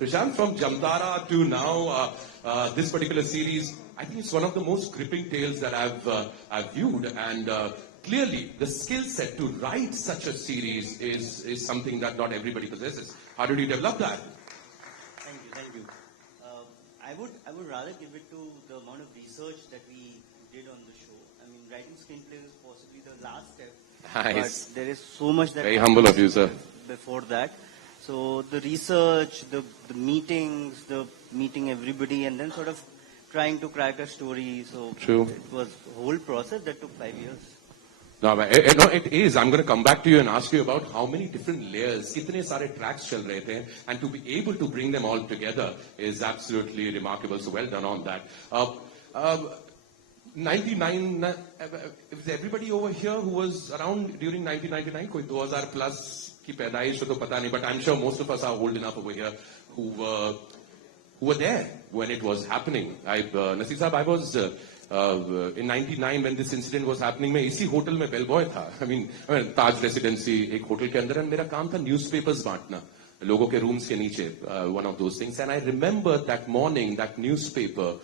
Prashant, from Jamtara to now, this particular series, I think it's one of the most gripping tales that I've viewed, and clearly the skill set to write such a series is something that not everybody possesses. How did you develop that? Thank you. I would rather give it to the amount of research that we did on the show. I mean, writing screenplays is possibly the last step. Nice. But there is so much that very humble of you, sir. Before that. So the research, the meetings, the meeting everybody, and then sort of trying to crack a story. So True. It was a whole process that took 5 years. No, it is. I'm going to come back to you and ask you about how many different layers, kitne sare tracks chal rahe the, and to be able to bring them all together is absolutely remarkable. So well done on that. 99, is everybody over here who was around during 1999? Koi 2000 plus ki paidaish ho to pata nahi, but I'm sure most of us are old enough over here who were there when it was happening. Nasir Sahab, I was in 99 when this incident was happening. मैं इसी hotel में bellboy था. I mean Taj residency एक hotel के अंदर, and मेरा काम था newspapers बांटना लोगों के rooms के नीचे, one of those things. And I remember that morning, that newspaper,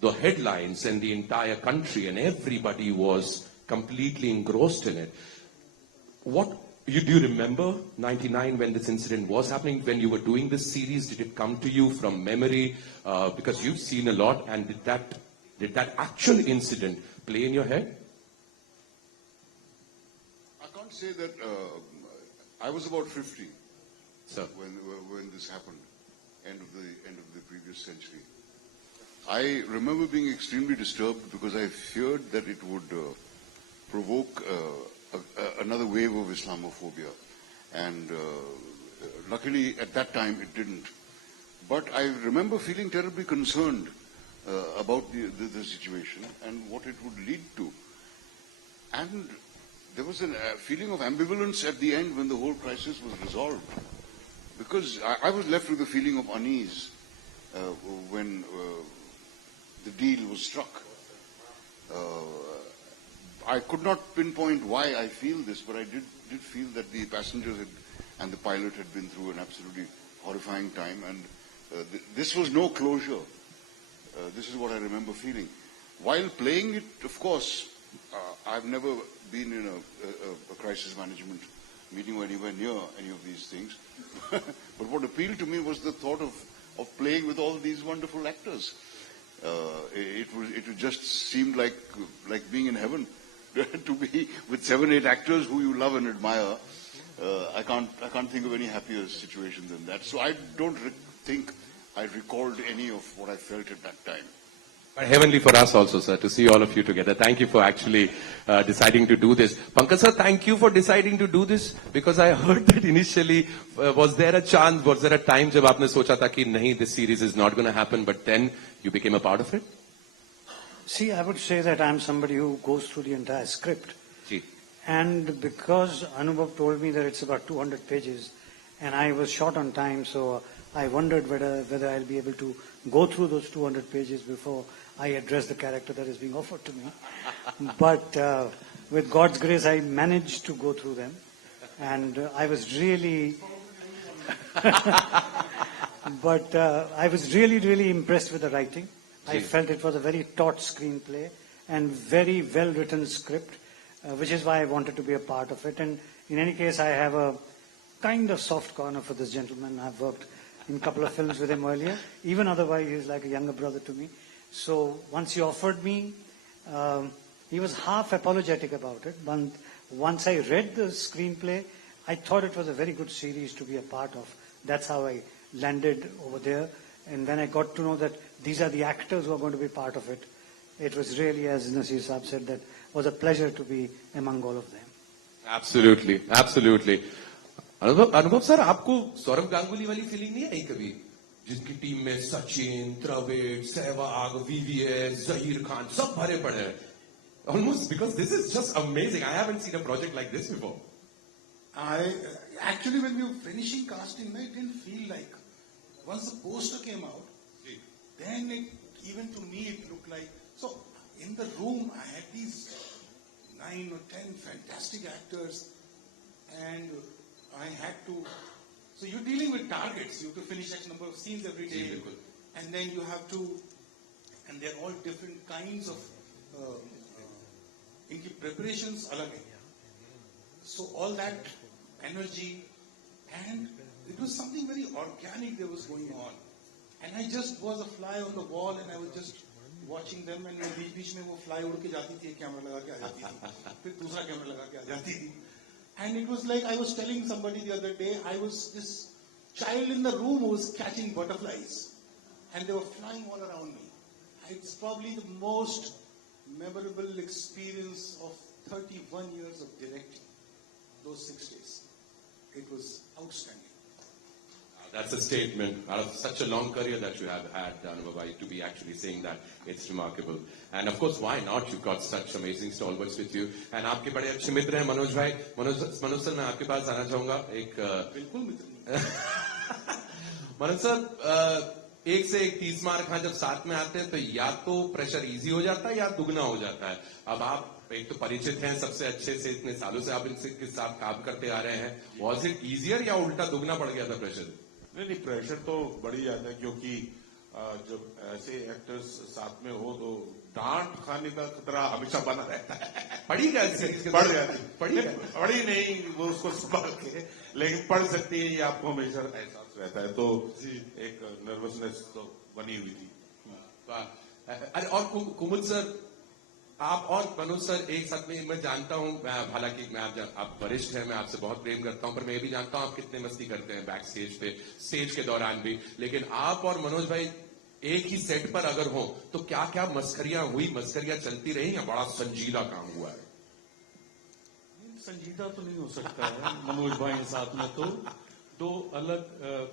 the headlines, and the entire country and everybody was completely engrossed in it. Do you remember 99 when this incident was happening, when you were doing this series? Did it come to you from memory? Because you've seen a lot, and did that actual incident play in your head? I can't say that. I was about 50 Sir. when this happened, end of the previous century. I remember being extremely disturbed because I feared that it would provoke another wave of Islamophobia, and luckily at that time it didn't. But I remember feeling terribly concerned about the situation and what it would lead to. And there was a feeling of ambivalence at the end when the whole crisis was resolved, because I was left with a feeling of unease when the deal was struck. I could not pinpoint why I feel this, but I did feel that the passengers and the pilot had been through an absolutely horrifying time, and this was no closure. This is what I remember feeling. While playing it, of course, I've never been in a crisis management meeting or anywhere near any of these things. But what appealed to me was the thought of playing with all these wonderful actors. It just seemed like being in heaven to be with 7, 8 actors who you love and admire. I can't think of any happier situation than that. So I don't think I recalled any of what I felt at that time. But heavenly for us also, sir, to see all of you together. Thank you for actually deciding to do this. Pankaj sir, thank you for deciding to do this, because I heard that initially, was there a chance, was there a time jab aapne socha tha ki nahi, this series is not going to happen, but then you became a part of it? See, I would say that I'm somebody who goes through the entire script. Gee. And because Anubhav told me that it's about 200 pages, and I was short on time, so I wondered whether I'll be able to go through those 200 pages before I address the character that is being offered to me. But with God's grace, I managed to go through them. And I was really... but I was really, really impressed with the writing. I felt it was a very taut screenplay and very well-written script, which is why I wanted to be a part of it. And in any case, I have a kind of soft corner for this gentleman. I've worked in a couple of films with him earlier. Even otherwise, he's like a younger brother to me. So once he offered me, he was half apologetic about it. But once I read the screenplay, I thought it was a very good series to be a part of. That's how I landed over there. And when I got to know that these are the actors who are going to be part of it, it was really, as Nasir Saab said, that was a pleasure to be among all of them. Absolutely, absolutely. अनुभव sir, आपको सौरभ गांगुली वाली feeling नहीं आई कभी, जिनकी team में Sachin, Dravid, Sehwag, VVS, Zaheer Khan सब भरे पड़े हैं? Almost, because this is just amazing. I haven't seen a project like this before. Actually, when we were finishing casting, it didn't feel like. Once the poster came out, then even to me it looked like. So in the room, I had these 9 or 10 fantastic actors, and I had to So you're dealing with targets. You have to finish X number of scenes every day, बिल्कुल. and then you have to, and they're all different kinds of. इनकी preparations अलग है. So all that energy, and it was something very organic that was going on. And I just was a fly on the wall, and I was just watching them, and बीच में वो fly उड़ के जाती थी, एक camera लगा के आ जाती थी, फिर दूसरा कैमरा लगा के आ जाती थी. And it was like I was telling somebody the other day, I was this child in the room who was catching butterflies, and they were flying all around me. It's probably the most memorable experience of 31 years of directing, those 6 days. It was outstanding. That's a statement. Out of such a long career that you have had, Anubhav, to be actually saying that, it's remarkable. And of course, why not? You've got such amazing stalwarts with you. And आपके बड़े अच्छे मित्र हैं मनोज भाई. Manoj sir, मैं आपके पास आना चाहूंगा. बिल्कुल मित्र नहीं. मनोज सर, एक से एक 30 मार्क जब साथ में आते हैं तो या तो प्रेशर इजी हो जाता है या दुगना हो जाता है. अब आप एक तो परिचित हैं सबसे अच्छे से, इतने सालों से आप इनसे के साथ काम करते आ रहे हैं. वॉज इट इजियर या उल्टा दुगना पड़ गया था प्रेशर? नहीं, प्रेशर तो बढ़ ही जाता है, क्योंकि जब ऐसे एक्टर्स साथ में हो तो डांट खाने का खतरा हमेशा बना रहता है. पढ़ी क्या? पढ़ जाती, पढ़ी नहीं, वो उसको संभाल के, लेकिन पढ़ सकती है, ये आपको हमेशा एहसास रहता है. तो एक नर्वसनेस तो बनी हुई थी. अरे और कुमुद सर, आप और मनोज सर एक साथ में, मैं जानता हूं, हालांकि मैं आप वरिष्ठ हैं, मैं आपसे बहुत प्रेम करता हूं, पर मैं भी जानता हूं आप कितने मस्ती करते हैं बैक स्टेज पे, स्टेज के दौरान भी. लेकिन आप और मनोज भाई एक ही सेट पर अगर हो तो क्या क्या मस्करियां हुई, मस्करियां चलती रही या बड़ा संजीदा काम हुआ है? संजीदा तो नहीं हो सकता है. मनोज भाई के साथ में तो दो अलग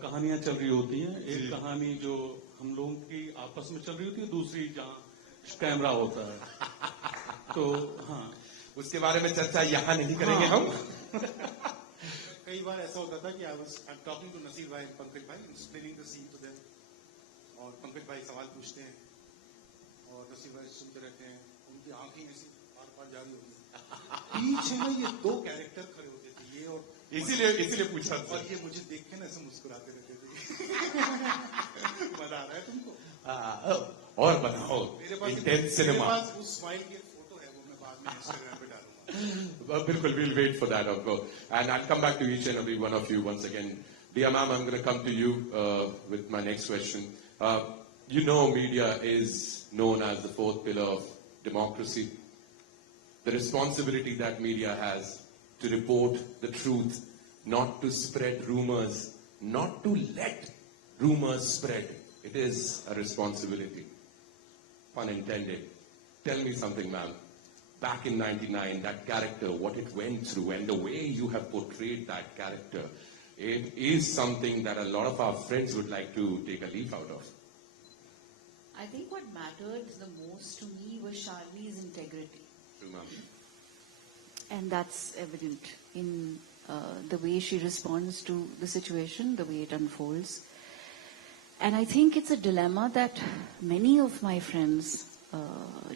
कहानियां चल रही होती हैं. एक कहानी जो हम लोगों की आपस में चल रही होती है, दूसरी जहां कैमरा होता है. तो हाँ, उसके बारे में चर्चा यहाँ नहीं करेंगे हम. कई बार ऐसा होता था कि I'm talking to नसीर भाई, पंकज भाई, explaining the scene to them, और पंकज भाई सवाल पूछते हैं और नसीर भाई सुनते रहते हैं, उनकी आंखें ऐसी पार पार जा रही होती है. पीछे में ये दो कैरेक्टर खड़े होते थे, ये और इसीलिए पूछा था. और ये मुझे देख के ना ऐसे मुस्कुराते रहते थे. मजा आ रहा है तुमको? और बनाओ इंटेंस सिनेमा. मेरे पास उस स्माइल की एक फोटो है, वो मैं बाद में इंस्टाग्राम पे डालूंगा. Bilkul, we'll wait for that, of course. And I'll come back to each and every one of you once again. Dear ma'am, I'm going to come to you with my next question. You know, media is known as the fourth pillar of democracy. The responsibility that media has to report the truth, not to spread rumors, not to let rumors spread. It is a responsibility. Pun intended. Tell me something, ma'am. Back in 99, that character, what it went through, and the way you have portrayed that character, it is something that a lot of our friends would like to take a leaf out of. I think what mattered the most to me was Shalini's integrity. True, ma'am. And that's evident in the way she responds to the situation, the way it unfolds. And I think it's a dilemma that many of my friends,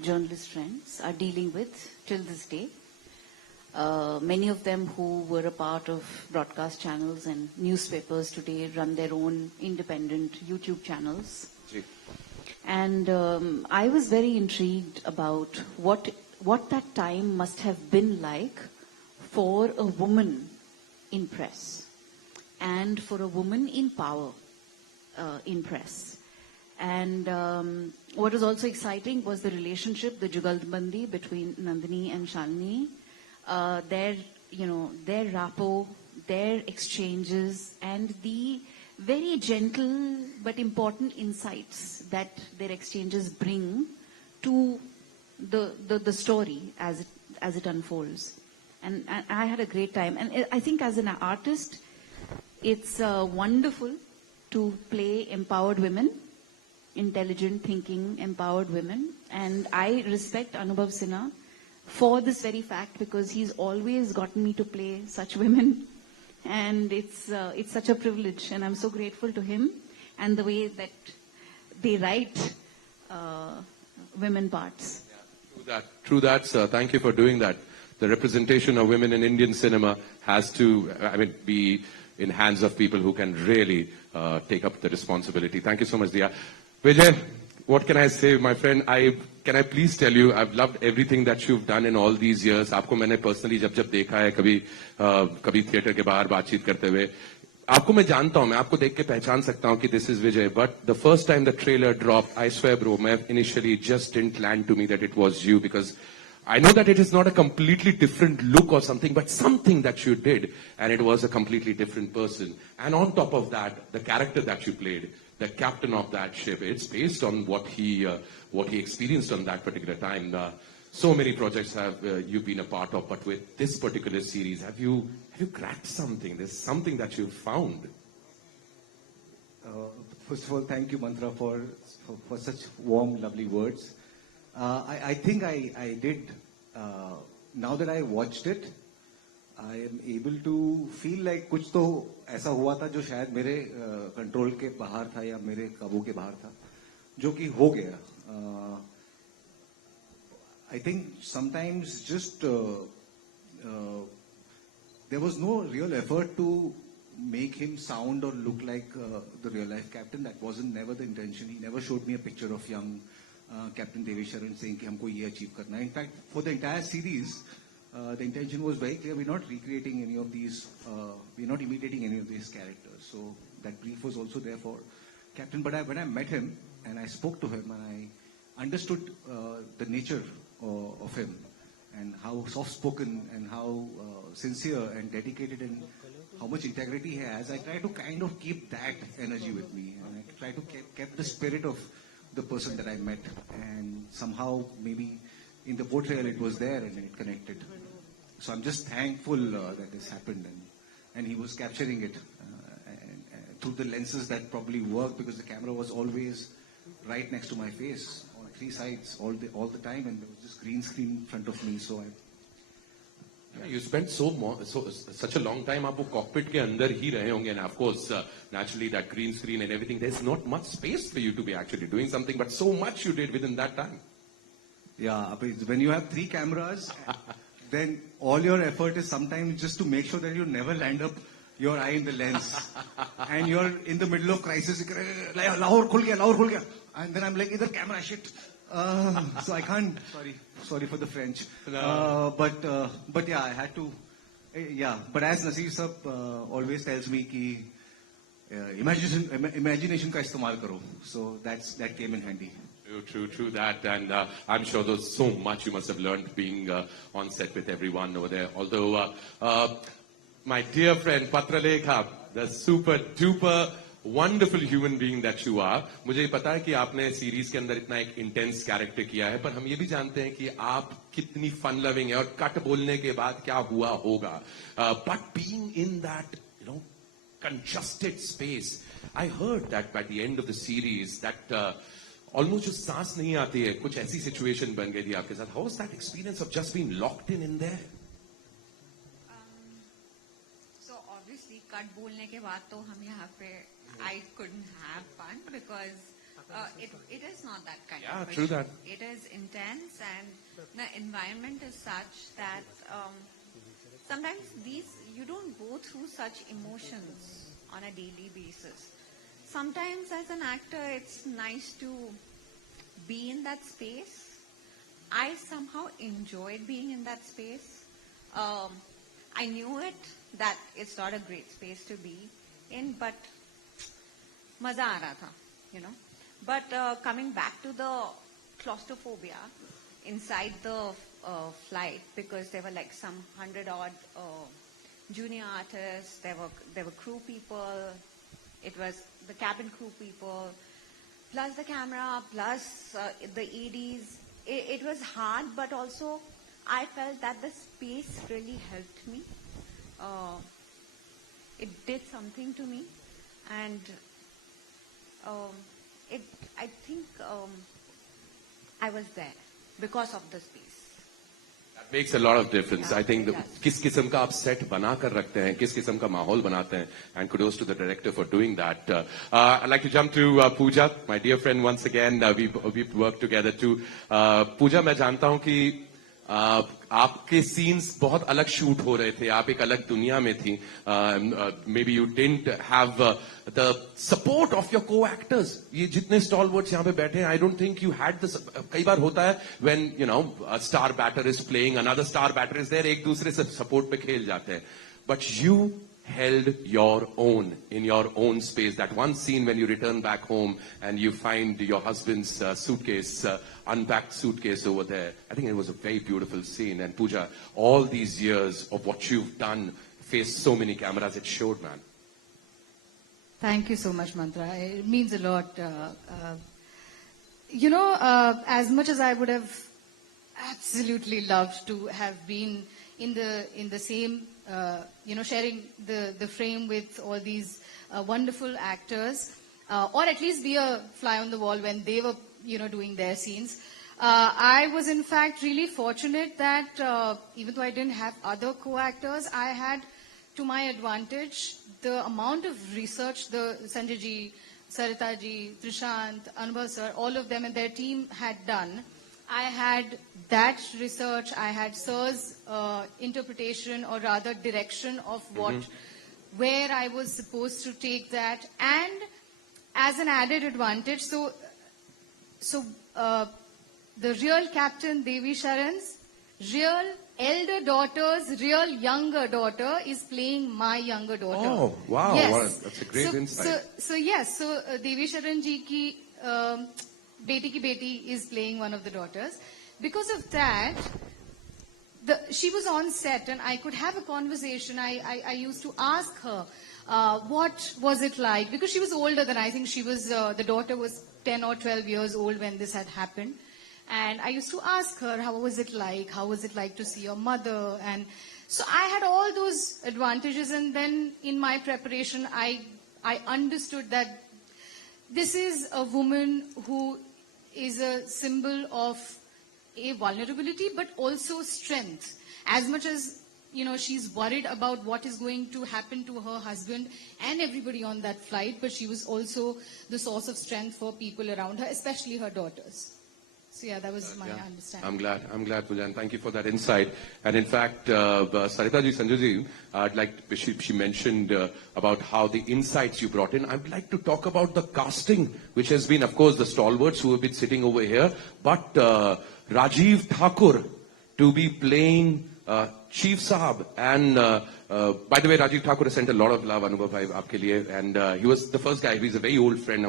journalist friends, are dealing with till this day. Many of them who were a part of broadcast channels and newspapers today run their own independent YouTube channels. And I was very intrigued about what that time must have been like for a woman in press and for a woman in power in press. And what was also exciting was the relationship, the Jugalbandi between Nandini and Shalini, their rapport, their exchanges, and the very gentle but important insights that their exchanges bring to the story as it unfolds. And I had a great time. And I think as an artist, it's wonderful to play empowered women, intelligent, thinking, empowered women. And I respect Anubhav Sinha for this very fact, because he's always gotten me to play such women. And it's such a privilege, and I'm so grateful to him and the way that they write women parts. True that, sir. Thank you for doing that. The representation of women in Indian cinema has to, be in hands of people who can really take up the responsibility. Thank you so much, Dia. Vijay, what can I say, my friend? Can I please tell you, I've loved everything that you've done in all these years. आपको मैंने personally जब देखा है कभी theatre के बाहर बातचीत करते हुए, आपको मैं जानता हूं, मैं आपको देख के पहचान सकता हूं कि this is Vijay. But the first time the trailer dropped, I swear, bro, मैं initially just didn't land to me that it was you, because I know that it is not a completely different look or something, but something that you did, and it was a completely different person. And on top of that, the character that you played, the captain of that ship, it's based on what he experienced on that particular time. So many projects have you been a part of, but with this particular series, have you cracked something? There's something that you found. First of all, thank you, Mantra, for such warm, lovely words. I think I did. Now that I watched it, I am able to feel like कुछ तो ऐसा हुआ था जो शायद मेरे control के बाहर था या मेरे काबू के बाहर था, जो कि हो गया. I think sometimes just there was no real effort to make him sound or look like the real life captain. That wasn't never the intention. He never showed me a picture of young Captain Devesh Sharan saying कि हमको ये achieve करना है. In fact, for the entire series, the intention was very clear. We're not recreating any of these, we're not imitating any of these characters. So that brief was also there for Captain. But when I met him and I spoke to him and I understood the nature of him and how soft-spoken and how sincere and dedicated and how much integrity he has, I try to kind of keep that energy with me. And I try to keep the spirit of the person that I met. And somehow, maybe in the portrayal, it was there and it connected. So I'm just thankful that this happened. And he was capturing it and through the lenses that probably worked, because the camera was always right next to my face on three sides all the time, and there was this green screen in front of me. So you spent such a long time आप वो cockpit के अंदर ही रहे होंगे, and of course naturally that green screen and everything, there's not much space for you to be actually doing something, but so much you did within that time. Yeah, when you have three cameras, then all your effort is sometimes just to make sure that you never land up your eye in the lens. And you're in the middle of crisis, Lahore khul gaya. And then I'm like, idhar camera, shit. So I can't, sorry for the French. No. But yeah, I had to, yeah. But as Naseer Sab always tells me, ki, imagination ka istemal karo. So that came in handy. True that, and I'm sure there's so much you must have learned being on set with everyone over there. Although, my dear friend Patralekha, the super duper wonderful human being that you are, मुझे पता है कि आपने series के अंदर इतना एक intense character किया है, पर हम ये भी जानते हैं कि आप कितनी फन लविंग है और कट बोलने के बाद क्या हुआ होगा. But being in that, congested space, I heard that by the end of the series that almost जो सांस नहीं आती है, कुछ ऐसी सिचुएशन बन गई थी आपके साथ. How was that experience of just being locked in there? So obviously cut बोलने के बाद तो हम यहाँ पे I couldn't have fun because it is not that kind of true that. It is intense and the environment is such that sometimes you don't go through such emotions on a daily basis. Sometimes as an actor, it's nice to be in that space. I somehow enjoyed being in that space. I knew that it's not a great space to be in, but maza aa raha tha, But coming back to the claustrophobia inside the flight, because there were like some 100-odd junior artists, there were crew people, it was the cabin crew people, plus the camera, plus the ADs. It was hard, but also I felt that the space really helped me. It did something to me, and I think I was there because of the space. That makes a lot of difference. Yeah, I think it does. किस किस्म का आप set बना कर रखते हैं, किस किस्म का माहौल बनाते हैं, and kudos to the director for doing that. I'd like to jump to Pooja, my dear friend once again. We've worked together too. Pooja, मैं जानता हूँ कि आपके सीन्स बहुत अलग शूट हो रहे थे, आप एक अलग दुनिया में थी. Maybe you didn't have the support of your co actors. ये जितने स्टॉलवर्ड्स यहाँ पे बैठे हैं, I don't think you had the. कई बार होता है when you know star batter is playing, another star batter is there, एक दूसरे से सपोर्ट पे खेल जाते हैं. But you held your own in your own space. That one scene when you return back home and you find your husband's suitcase, unpacked suitcase over there. I think it was a very beautiful scene. And Pooja, all these years of what you've done, faced so many cameras, it showed, man. Thank you so much, Mantra. It means a lot. As much as I would have absolutely loved to have been in the same, sharing the frame with all these wonderful actors, or at least be a fly on the wall when they were, doing their scenes. I was in fact really fortunate that even though I didn't have other co-actors, I had to my advantage the amount of research the Sanjay ji, Sarita ji, Trishant, Anubhav sir, all of them and their team had done. I had that research, I had Sir's interpretation or rather direction of where I was supposed to take that, and as an added advantage, so the real Captain Devi Sharan's real elder daughter's real younger daughter is playing my younger daughter. Oh, wow. Yes. Wow, that's a great insight. So Devi Sharan ji ki beti ki beti is playing one of the daughters. Because of that, she was on set and I could have a conversation. I used to ask her, what was it like? Because she was older than I think she was, the daughter was 10 or 12 years old when this had happened. And I used to ask her, how was it like? How was it like to see your mother? And so I had all those advantages. And then in my preparation, I understood that this is a woman who is a symbol of a vulnerability, but also strength. As much as, she's worried about what is going to happen to her husband and everybody on that flight, but she was also the source of strength for people around her, especially her daughters. So yeah, that was my understanding. I'm glad, Pooja, and thank you for that insight. And in fact, Sarita ji, Sanjay ji, she mentioned about how the insights you brought in. I'd like to talk about the casting, which has been, of course, the stalwarts who have been sitting over here, but Rajiv Thakur to be playing Chief Sahab. And by the way, Rajiv Thakur has sent a lot of love, Anubhav bhai, aapke liye. And he was the first guy. He's a very old friend.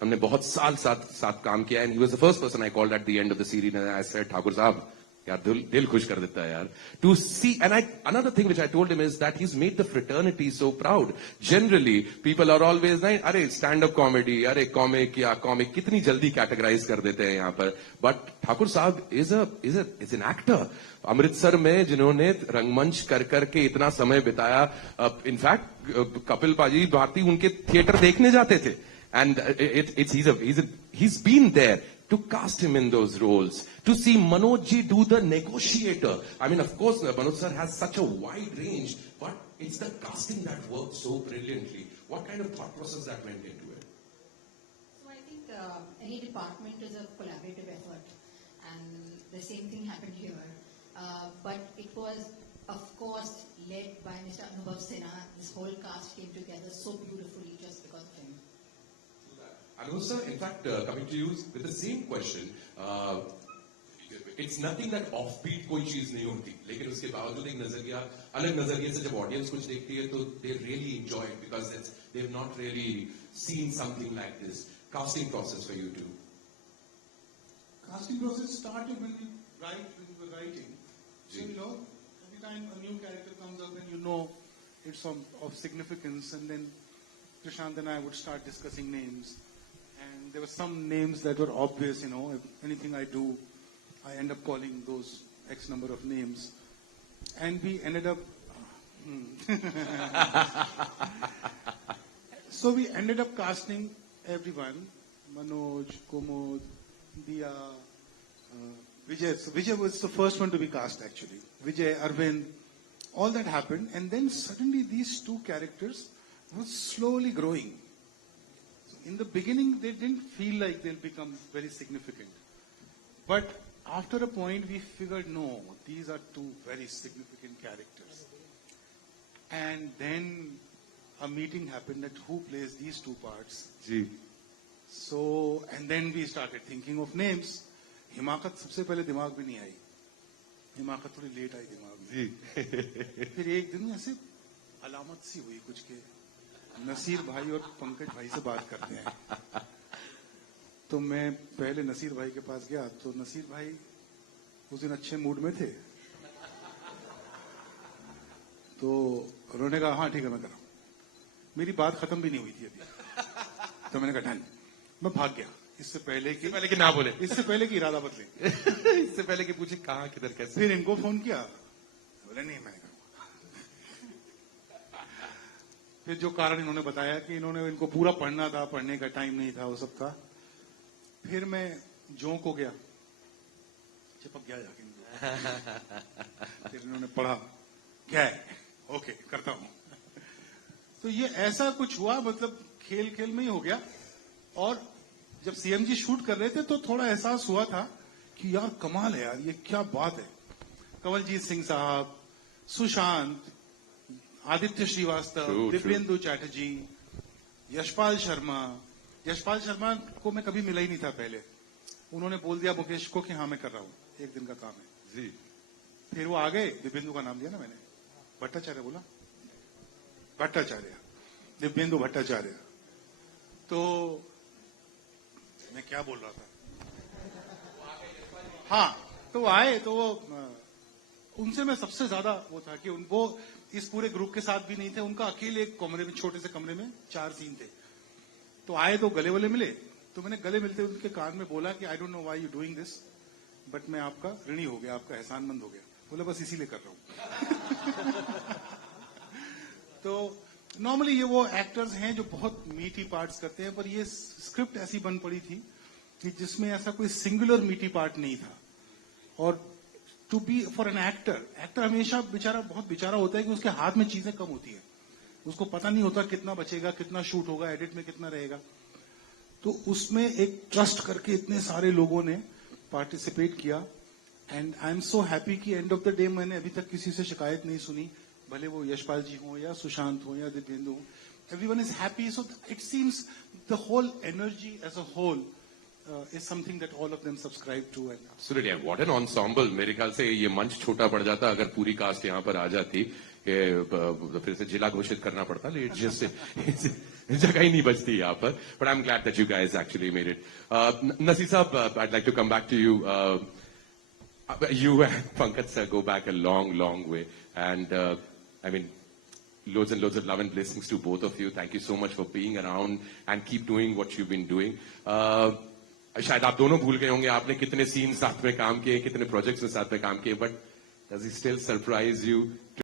हमने बहुत साल साथ काम किया. And he was the first person I called at the end of the series. And I said, Thakur Sahab, यार दिल खुश कर देता है यार. To see, and another thing which I told him is that he's made the fraternity so proud. Generally, people are always like, अरे stand-up comedy, अरे comic या comic, कितनी जल्दी categorize कर देते हैं यहाँ पर. But Thakur Sahab is an actor. Amritsar में जिन्होंने रंगमंच कर के इतना समय बिताया, इनफैक्ट कपिल पाजी भारती उनके थिएटर देखने जाते थे. And he's been there. To cast him in those roles, to see Manoj ji do the negotiator. I mean, of course, Manoj sir has such a wide range, but it's the casting that worked so brilliantly. What kind of thought process that went into it? So I think any department is a collaborative effort, and the same thing happened here. But it was, of course, led by Mr. Anubhav Sinha. This whole cast came together so beautifully just because of him. Anubhav sir, in fact, coming to you with the same question, it's nothing that offbeat कोई चीज नहीं होती, लेकिन उसके बावजूद एक नजरिया, अलग नजरिए से जब ऑडियंस कुछ देखती है, तो they really enjoy it because they've not really seen something like this. Casting process for you too. Casting process started when we were writing. So every time a new character comes up and it's of significance, and then Prashant and I would start discussing names. And there were some names that were obvious, if anything I do, I end up calling those X number of names. And we ended up... So we ended up casting everyone. Manoj, Komod, Diya, Vijay. So Vijay was the first one to be cast actually. Vijay, Arvind, all that happened. And then suddenly these two characters were slowly growing. In the beginning, they didn't feel like they'll become very significant. But after a point we figured, no, these are two very significant characters. And then a meeting happened that who plays these two parts. Ji So, and then we started thinking of names. हिमाकत सबसे पहले दिमाग में नहीं आई. हिमाकत थोड़ी late आई दिमाग में. जी फिर एक दिन ऐसे अलामत सी हुई कुछ के नसीर भाई और पंकज भाई से बात करते हैं. तो मैं पहले नसीर भाई के पास गया तो नसीर भाई उस दिन अच्छे मूड में थे. तो उन्होंने कहा हाँ ठीक है मैं कर रहा हूं. मेरी बात खत्म भी नहीं हुई थी अभी. तो मैंने कहा डन. मैं भाग गया इससे पहले कि ना बोले. इससे पहले कि इरादा बदले. इससे पहले कि पूछे कहाँ किधर कैसे. फिर इनको फोन किया. बोले नहीं मैं करूंगा. फिर जो कारण इन्होंने बताया कि इन्होंने इनको पूरा पढ़ना था, पढ़ने का टाइम नहीं था वो सब था. फिर मैं जोंक हो गया, चिपक गया जाके इनको. फिर इन्होंने पढ़ा क्या है, ओके करता हूं. तो ये ऐसा कुछ हुआ, मतलब खेल खेल में ही हो गया. और जब सीएमजी शूट कर रहे थे तो थोड़ा एहसास हुआ था कि यार कमाल है यार, ये क्या बात है. कंवलजीत सिंह साहब, सुशांत, आदित्य श्रीवास्तव, दिव्येंदु चैटर्जी, यशपाल शर्मा. यशपाल शर्मा को मैं कभी मिला ही नहीं था पहले. उन्होंने बोल दिया मुकेश को कि हाँ मैं कर रहा हूं, एक दिन का काम है. जी फिर वो आ गए. दिव्येंदु का नाम लिया ना मैंने, भट्टाचार्य बोला, भट्टाचार्य, दिव्येंदु भट्टाचार्य. तो मैं क्या बोल रहा था. हाँ, तो वो आए तो वो उनसे मैं सबसे ज्यादा वो था कि उनको इस पूरे ग्रुप के साथ भी नहीं थे. उनका अकेले एक कमरे में, छोटे से कमरे में 4 सीन थे. तो आए तो गले वाले मिले. तो मैंने गले मिलते उनके कान में बोला कि I don't know why you doing this, but मैं आपका ऋणी हो गया, आपका एहसानमंद हो गया. बोला बस इसीलिए कर रहा हूं. तो नॉर्मली ये वो एक्टर्स हैं जो बहुत मीठी पार्ट्स करते हैं, पर ये स्क्रिप्ट ऐसी बन पड़ी थी कि जिसमें ऐसा कोई सिंगुलर मीठी पार्ट नहीं था. और to be for an actor, actor हमेशा बेचारा बहुत बेचारा होता है कि उसके हाथ में चीजें कम होती है. उसको पता नहीं होता कितना बचेगा, कितना शूट होगा, एडिट में कितना रहेगा. तो उसमें एक ट्रस्ट करके इतने सारे लोगों ने पार्टिसिपेट किया. And I am so happy कि एंड ऑफ द डे मैंने अभी तक किसी से शिकायत नहीं सुनी, भले वो यशपाल जी हो या सुशांत हो या दिव्येंदु हो. Everyone is happy. So it seems the whole energy as a whole is something that all of them subscribe to. And absolutely, what an ensemble. मेरे ख्याल से ये मंच छोटा पड़ जाता अगर पूरी कास्ट यहाँ पर आ जाती, कि फिर से जिला घोषित करना पड़ता. लेकिन जगह ही नहीं बचती यहाँ पर. But I'm glad that you guys actually made it. Nasir साहब, I'd like to come back to you. You and Pankaj sir go back a long, long way, and I mean, loads and loads of love and blessings to both of you. Thank you so much for being around and keep doing what you've been doing. शायद आप दोनों भूल गए होंगे आपने कितने scene साथ में काम किए, कितने प्रोजेक्ट्स में साथ में काम किए, but does he still surprise you